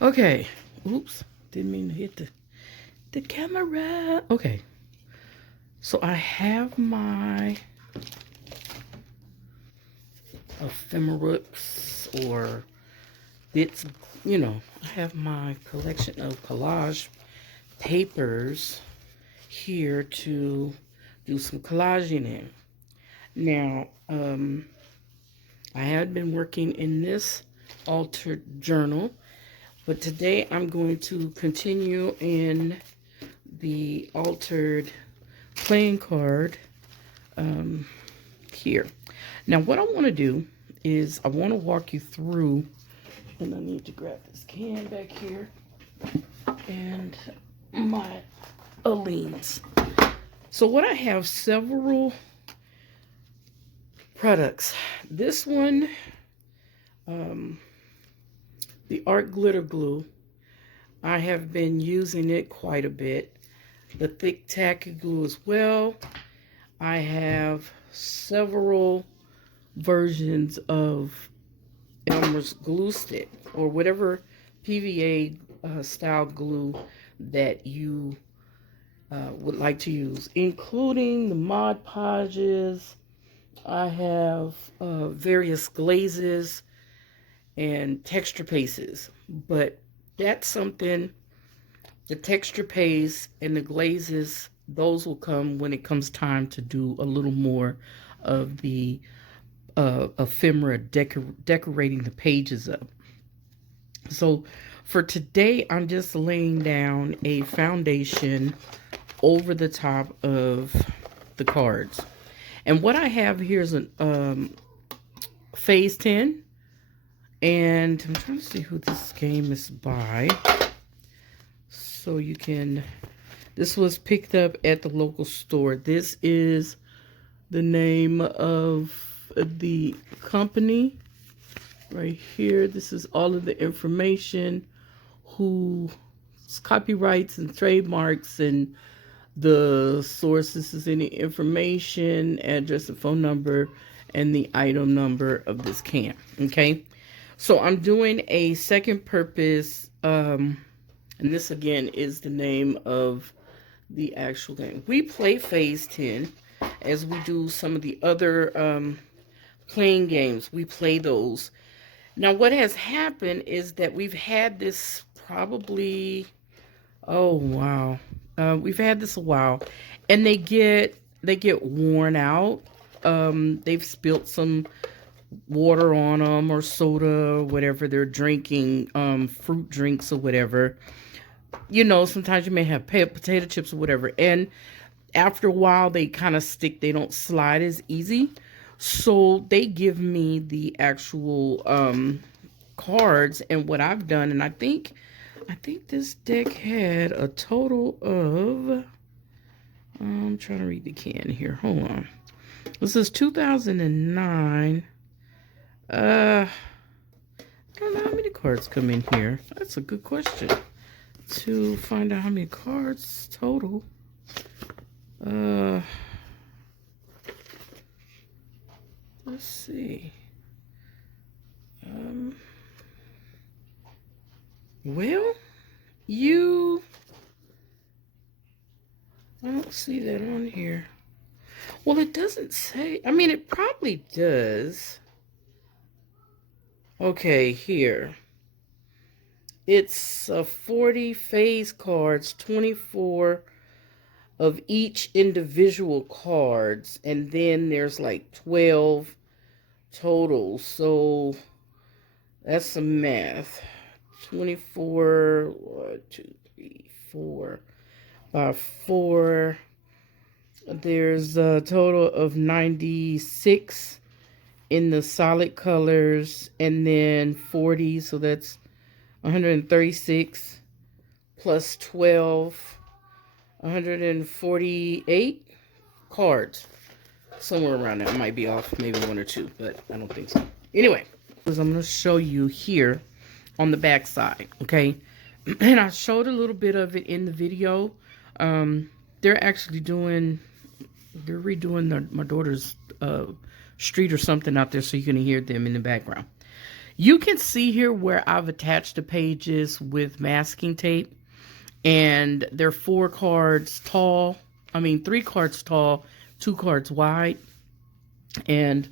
Okay. Oops. Didn't mean to hit the camera. Okay. So I have my ephemerals or bits, I have my collection of collage papers here to do some collaging in. Now, I had been working in this altered journal, but today I'm going to continue in the altered playing card here. Now, what I want to do is I want to walk you through, and I need to grab this can back here and my Aleene's. So what I have several products. This one, the art glitter glue, I have been using it quite a bit. The thick tacky glue as well. I have several versions of Elmer's glue stick or whatever PVA style glue that you would like to use, including the Mod Podges. I have various glazes and texture pastes, but that's something, the texture paste and the glazes, those will come when it comes time to do a little more of the ephemera decorating the pages up. So for today, I'm just laying down a foundation over the top of the cards. And what I have here is a phase 10. And I'm trying to see who this game is by. So you can, this was picked up at the local store. This is the name of the company right here. This is all of the information, who's copyrights and trademarks, and the source. This is any information, address and phone number, and the item number of this can. Okay, so I'm doing a second purpose, and this again is the name of the actual game. We play phase 10 as we do some of the other playing games. We play those. Now what has happened is that we've had this probably, oh wow, we've had this a while, and they get worn out. They've spilt some water on them or soda or whatever they're drinking, fruit drinks or whatever. Sometimes you may have potato chips or whatever, and after a while they kind of stick. They don't slide as easy. So they give me the actual cards, and what I've done, and I think this deck had a total of, I'm trying to read the can here. Hold on. This is 2009. I don't know how many cards come in here. That's a good question to find out how many cards total. Let's see. Well, I don't see that on here. Well, it doesn't say. I mean, it probably does. Okay, here. It's 40 phase cards, 24 of each individual cards, and then there's like 12 total. So that's some math. 24, 1, 2, 3, 4, by 4. There's a total of 96 in the solid colors, and then 40, so that's 136 plus 12, 148 cards. Somewhere around there. I might be off maybe one or two, but I don't think so. Anyway, I'm going to show you here on the back side, okay? And I showed a little bit of it in the video. They're actually redoing my daughter's street or something out there, so you can hear them in the background. You can see here where I've attached the pages with masking tape, and they're 4 cards tall. I mean, 3 cards tall, 2 cards wide. And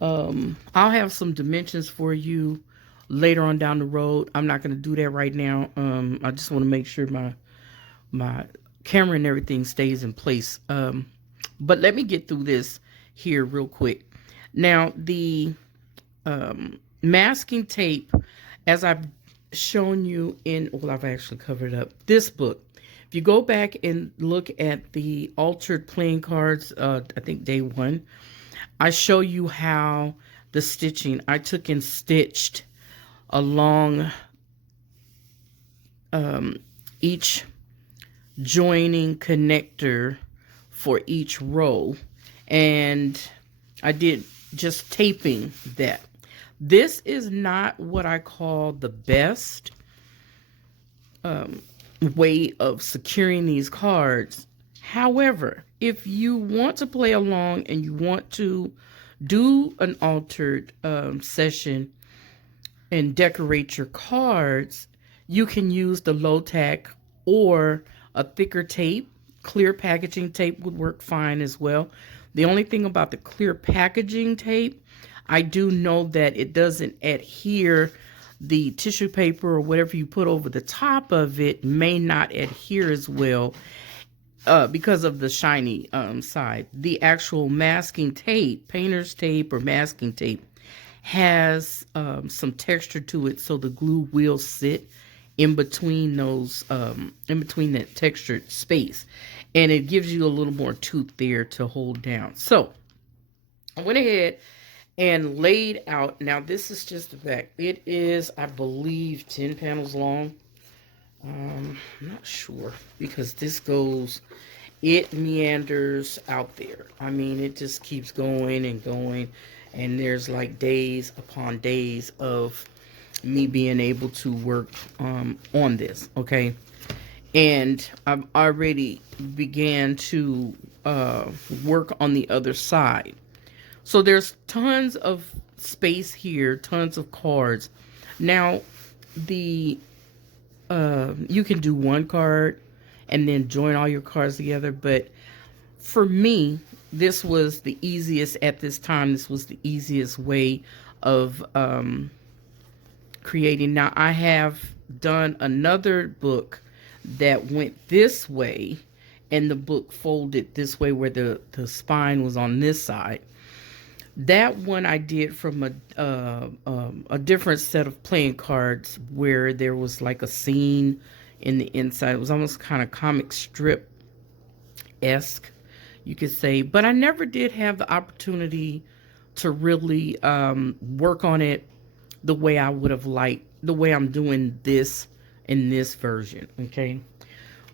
I'll have some dimensions for you later on down the road. I'm not going to do that right now. I just want to make sure my camera and everything stays in place. But let me get through this here real quick. Now, the masking tape, as I've shown you in, well, I've actually covered up this book. If you go back and look at the altered playing cards, I think day 1, I show you how the stitching, I took and stitched along each joining connector for each row, and I did just taping that. This is not what I call the best way of securing these cards. However, if you want to play along and you want to do an altered session and decorate your cards, you can use the low tack or a thicker tape. Clear packaging tape would work fine as well. The only thing about the clear packaging tape, I do know that it doesn't adhere. The tissue paper or whatever you put over the top of it may not adhere as well because of the shiny side. The actual masking tape, painter's tape or masking tape, has some texture to it, so the glue will sit in between those, in between that textured space, and it gives you a little more tooth there to hold down. So I went ahead and laid out. Now this is just the back. It is, I believe, 10 panels long. I'm not sure because this goes, it meanders out there. I mean, it just keeps going and going, and there's like days upon days of me being able to work on this, okay? And I've already began to work on the other side. So there's tons of space here, tons of cards. Now, the you can do 1 card and then join all your cards together, but for me, this was the easiest at this time. This was the easiest way of creating. Now, I have done another book that went this way, and the book folded this way where the spine was on this side. That one I did from a different set of playing cards where there was like a scene in the inside. It was almost kind of comic strip-esque, you could say. But I never did have the opportunity to really work on it the way I would have liked, the way I'm doing this in this version, okay?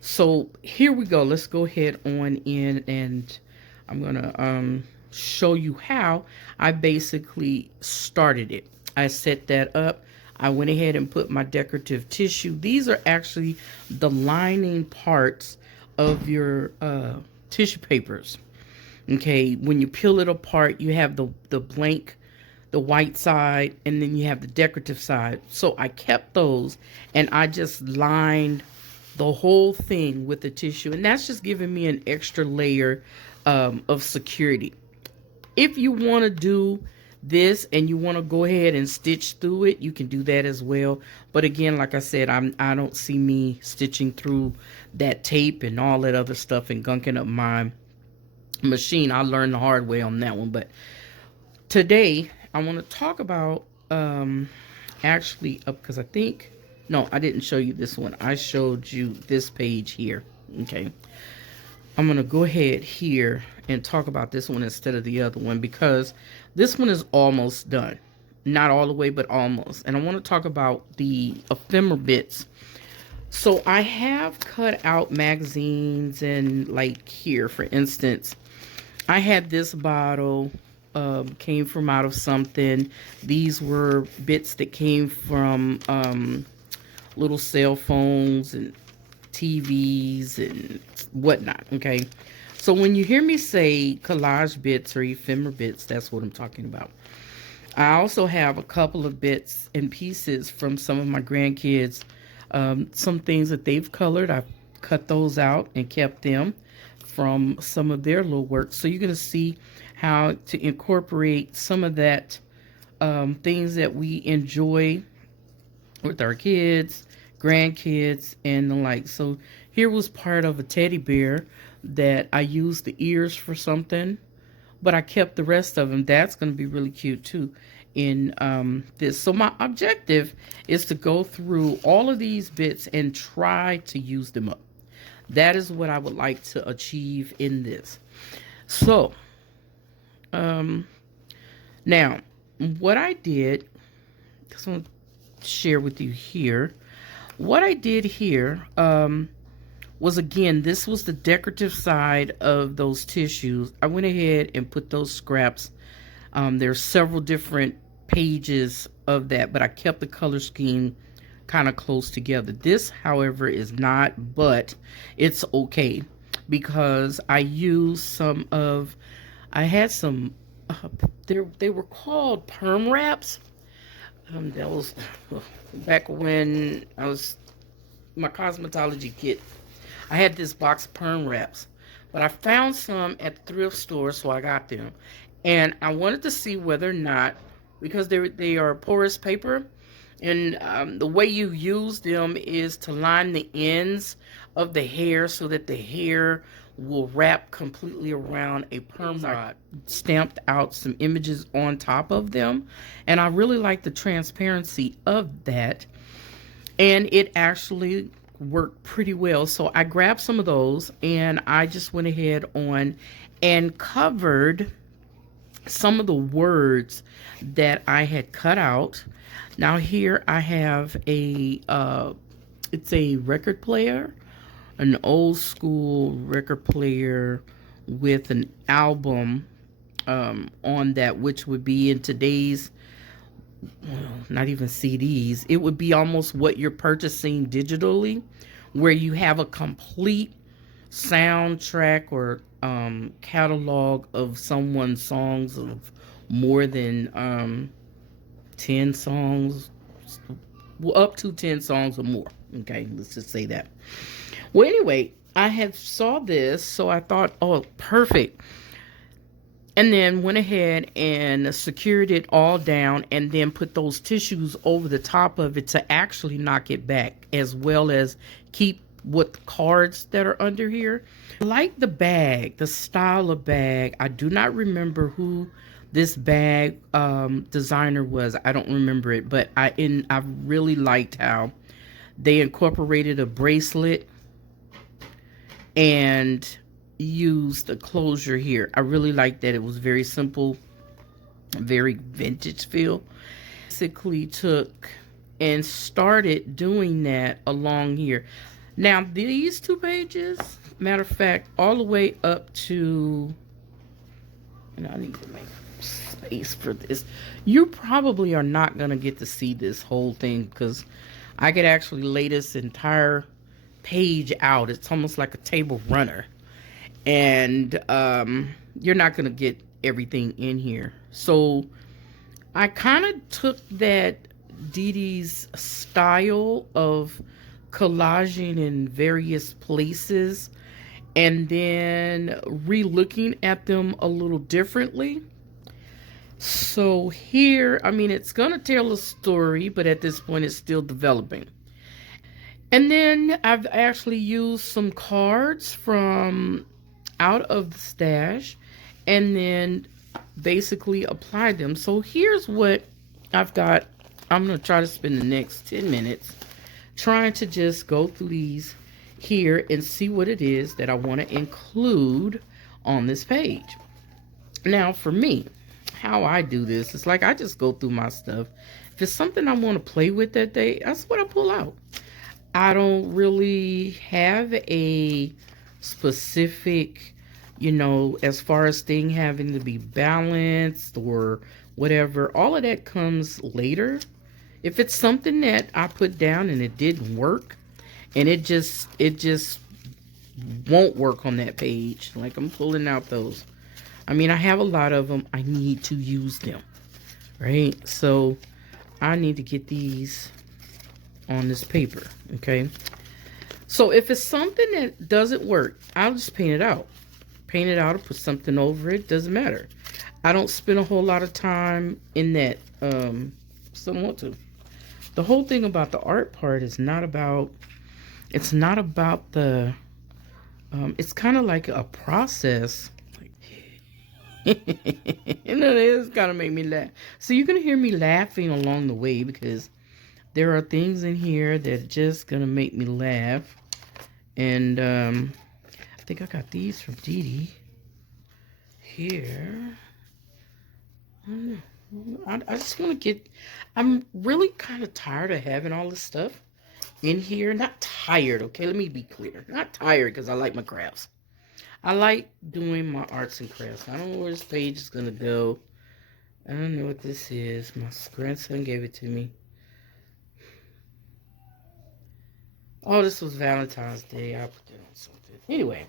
So here we go. Let's go ahead on in, and I'm going to show you how I basically started it. I set that up. I went ahead and put my decorative tissue. These are actually the lining parts of your tissue papers. Okay, when you peel it apart, you have the blank, the white side, and then you have the decorative side. So I kept those, and I just lined the whole thing with the tissue, and that's just giving me an extra layer of security. If you want to do this and you want to go ahead and stitch through it, you can do that as well. But again, like I said, I don't see me stitching through that tape and all that other stuff and gunking up my machine. I learned the hard way on that one. But today I want to talk about actually, because I think, no, I didn't show you this one. I showed you this page here. Okay, I'm going to go ahead here and talk about this one instead of the other one, because this one is almost done. Not all the way, but almost. And I want to talk about the ephemera bits. So I have cut out magazines, and like here, for instance, I had this bottle, came from out of something. These were bits that came from little cell phones and TVs and whatnot, okay? So when you hear me say collage bits or ephemera bits, that's what I'm talking about. I also have a couple of bits and pieces from some of my grandkids, some things that they've colored. I've cut those out and kept them from some of their little work. So you're going to see how to incorporate some of that, things that we enjoy with our kids, grandkids, and the like. So here was part of a teddy bear that I used the ears for something, but I kept the rest of them. That's going to be really cute too in this. So my objective is to go through all of these bits and try to use them up. That is what I would like to achieve in this. So now what I did, just want to share with you here. What I did here was, again, this was the decorative side of those tissues. I went ahead and put those scraps. There's several different pages of that, but I kept the color scheme kind of close together. This, however, is not, but it's okay because I used some of, I had some, they were called perm wraps. That was back when I was my cosmetology kit. I had this box of perm wraps, but I found some at the thrift store, so I got them. And I wanted to see whether or not, because they are porous paper, and the way you use them is to line the ends of the hair so that the hair will wrap completely around a perm rod. Stamped out some images on top of them, and I really like the transparency of that, and it actually worked pretty well. So I grabbed some of those and I just went ahead on and covered some of the words that I had cut out. Now here I have a it's a record player, an old school record player with an album on that, which would be in today's, well, not even CDs. It would be almost what you're purchasing digitally, where you have a complete soundtrack or catalog of someone's songs of more than 10 songs, well, up to 10 songs or more. Okay, let's just say that. Well, anyway, I had saw this, so I thought, oh, perfect. And then went ahead and secured it all down and then put those tissues over the top of it to actually knock it back, as well as keep what the cards that are under here. I like the bag, the style of bag. I do not remember who this bag designer was. I don't remember it, but I really liked how they incorporated a bracelet and used a closure here. I really like that. It was very simple, very vintage feel. Basically took and started doing that along here. Now these 2 pages, matter of fact, all the way up to, and I need to make space for this. You probably are not going to get to see this whole thing because I could actually lay this entire page out. It's almost like a table runner. And you're not going to get everything in here. So I kind of took that Dee Dee's style of collaging in various places and then re-looking at them a little differently. So here, I mean, it's going to tell a story, but at this point it's still developing. And then I've actually used some cards from out of the stash and then basically apply them. So here's what I've got. I'm going to try to spend the next 10 minutes trying to just go through these here and see what it is that I want to include on this page. Now for me, how I do this, it's like I just go through my stuff. If it's something I want to play with that day, that's what I pull out. I don't really have a specific, as far as thing having to be balanced or whatever. All of that comes later. If it's something that I put down and it didn't work and it just won't work on that page, like I'm pulling out those. I mean, I have a lot of them. I need to use them. right? So I need to get these on this paper, okay? So if it's something that doesn't work, I'll just paint it out. Paint it out or put something over it, doesn't matter. I don't spend a whole lot of time in that. Still want to. The whole thing about the art part is not about, it's not about the, it's kind of like a process. And it is kind of make me laugh. So you're going to hear me laughing along the way because there are things in here that just going to make me laugh. And I think I got these from Dee Dee. Here. I don't know. I just want to get, I'm really kind of tired of having all this stuff in here. Not tired, okay? Let me be clear. Not tired because I like my crafts. I like doing my arts and crafts. I don't know where this page is going to go. I don't know what this is. My grandson gave it to me. Oh, this was Valentine's Day. I put that on something. Anyway,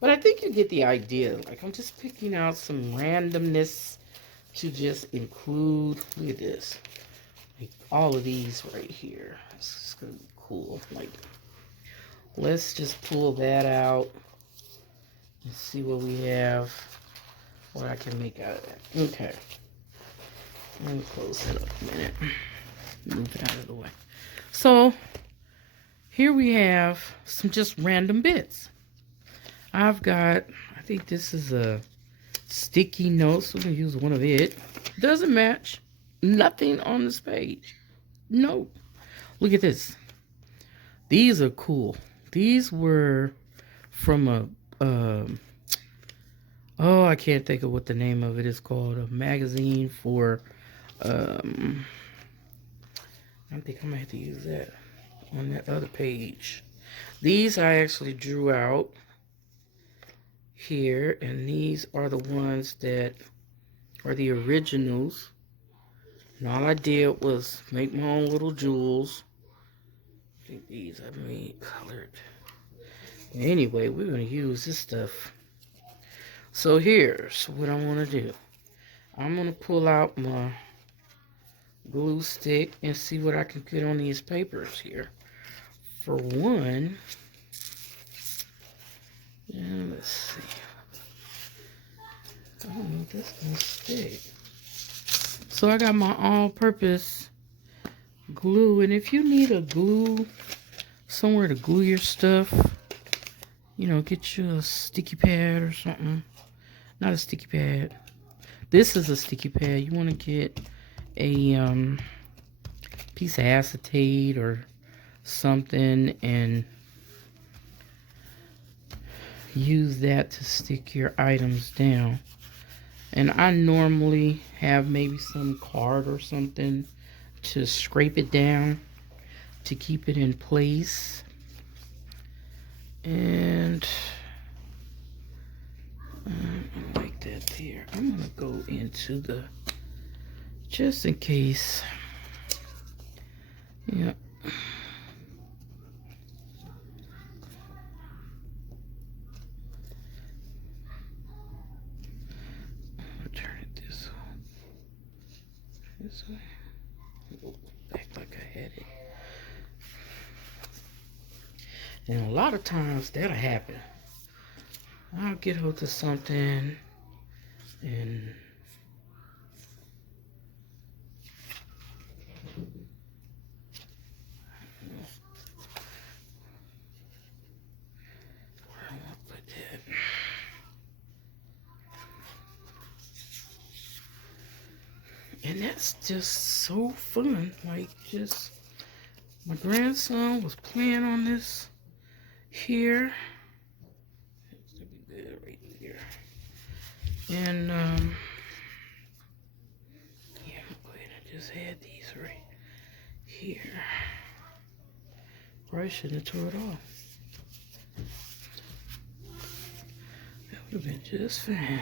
but I think you get the idea. Like, I'm just picking out some randomness to just include. Look at this. Like, all of these right here. This is going to be cool. Like, let's just pull that out. Let's see what we have. What I can make out of that. Okay. Let me close that up a minute. Move it out of the way. So, here we have some just random bits. I've got, I think this is a sticky note, so we're going to use one of it. Doesn't match. Nothing on this page. No. Look at this. These are cool. These were from a, oh, I can't think of what the name of it is called. A magazine for, I think I might have to use that on that other page. These I actually drew out here, and these are the ones that are the originals. And all I did was make my own little jewels. I think these I made colored. Anyway, we're going to use this stuff. So here's what I want to do. I'm going to pull out my glue stick and see what I can get on these papers here. For one, let's see. I don't know if this is going to stick. So I got my all-purpose glue, and if you need a glue, somewhere to glue your stuff, you know, get you a sticky pad or something. Not a sticky pad. This is a sticky pad. You want to get a piece of acetate or something and use that to stick your items down. And I normally have maybe some card or something to scrape it down to keep it in place. And like that there. I'm gonna go into the, just in case. Yep. Turn it this way. Back like I had it. And a lot of times that'll happen. I'll get hold of something and where I want to put that. And that's just so fun. Like, just my grandson was playing on this here. It's gonna be good right here. And yeah, I'm going to just add these right here. Probably shouldn't have tore it off. That would have been just fine.